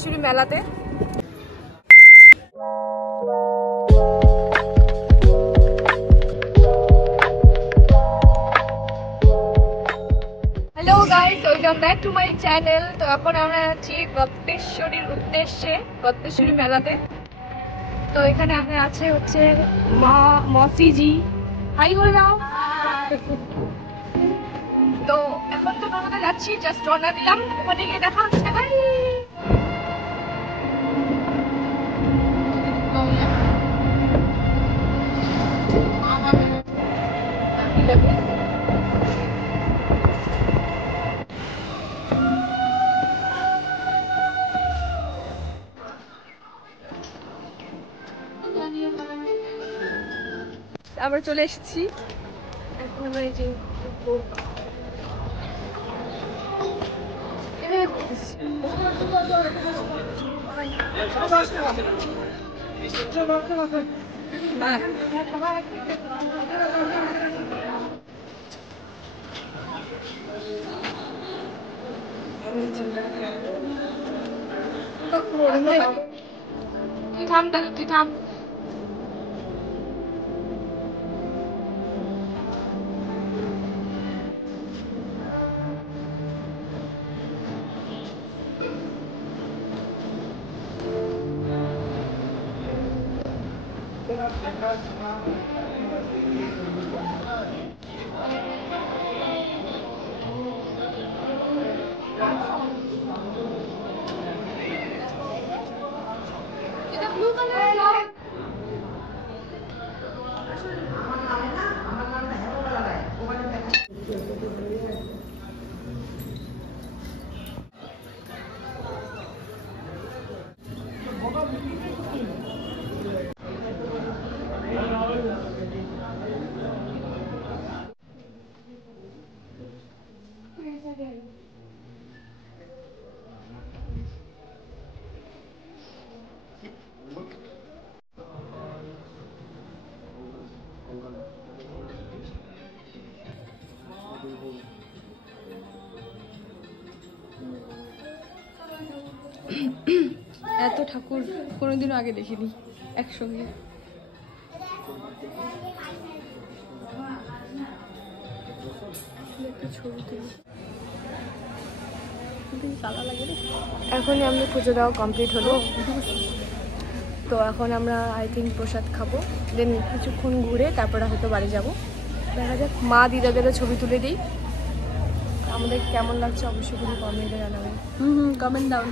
কত্তেশ্বরী মেলাতে। Hello guys, welcome back to my channel. তো এখন আমরা আছি কত্তেশ্বরীর উদ্দেশ্যে, কত্তেশ্বরী মেলাতে। তো এখানে আমরা আছে হচ্ছে মা মসিজি, হাই করে দাও। তো এখন তো আমরা যাচ্ছি, জাস্ট রওনা দিলাম, ওখানে গিয়ে দেখা হচ্ছে। বাই। আমরা চলে এসেছি, এখন আমরা এই যে তুই থাম, তুই থাম। এটা ব্লু কালার। এত ঠাকুর কোনোদিনও আগে দেখিনি একসঙ্গে। এখনই আমাদের পুজো দেওয়া কমপ্লিট হলো। তো এখন আমরা আই থিঙ্ক প্রসাদ খাবো, দেন কিছুক্ষণ ঘুরে তারপরে হয়তো বাড়ি যাবো। দেখা যাক, মা দিদাদেরও ছবি তুলে দিই। আমাদের কেমন লাগছে অবশ্যই খুবই কমেন্টে জানাবেন। কমেন্ট দাও।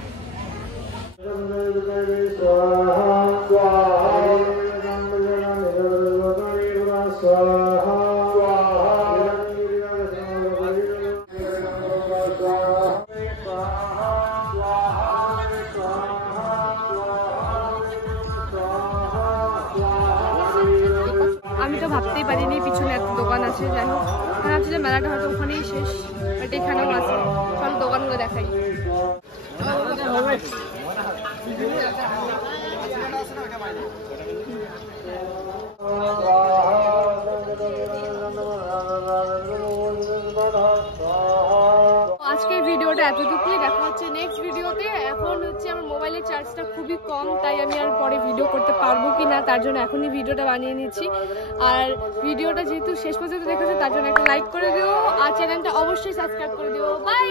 আমি তো ভাবতেই পারিনি পিছনে এত দোকান আছে। যাই হোক, ভাবছি যে মেলাটা হয়তো ওখানেই শেষ, বাট এখানেও আছে। সব দোকানগুলো দেখাই। আজকের ভিডিওটা এতটুকুই, দেখা হচ্ছে নেক্সট ভিডিওতে। এখন হচ্ছে আমার মোবাইলের চার্জটা খুবই কম, তাই আমি আর পরে ভিডিও করতে পারবো কি না তার জন্য এখনই ভিডিওটা বানিয়ে নিচ্ছি। আর ভিডিওটা যেহেতু শেষ পর্যন্ত দেখেছো তার জন্য একটা লাইক করে দিও, আর চ্যানেলটা অবশ্যই সাবস্ক্রাইব করে দিও। বাই।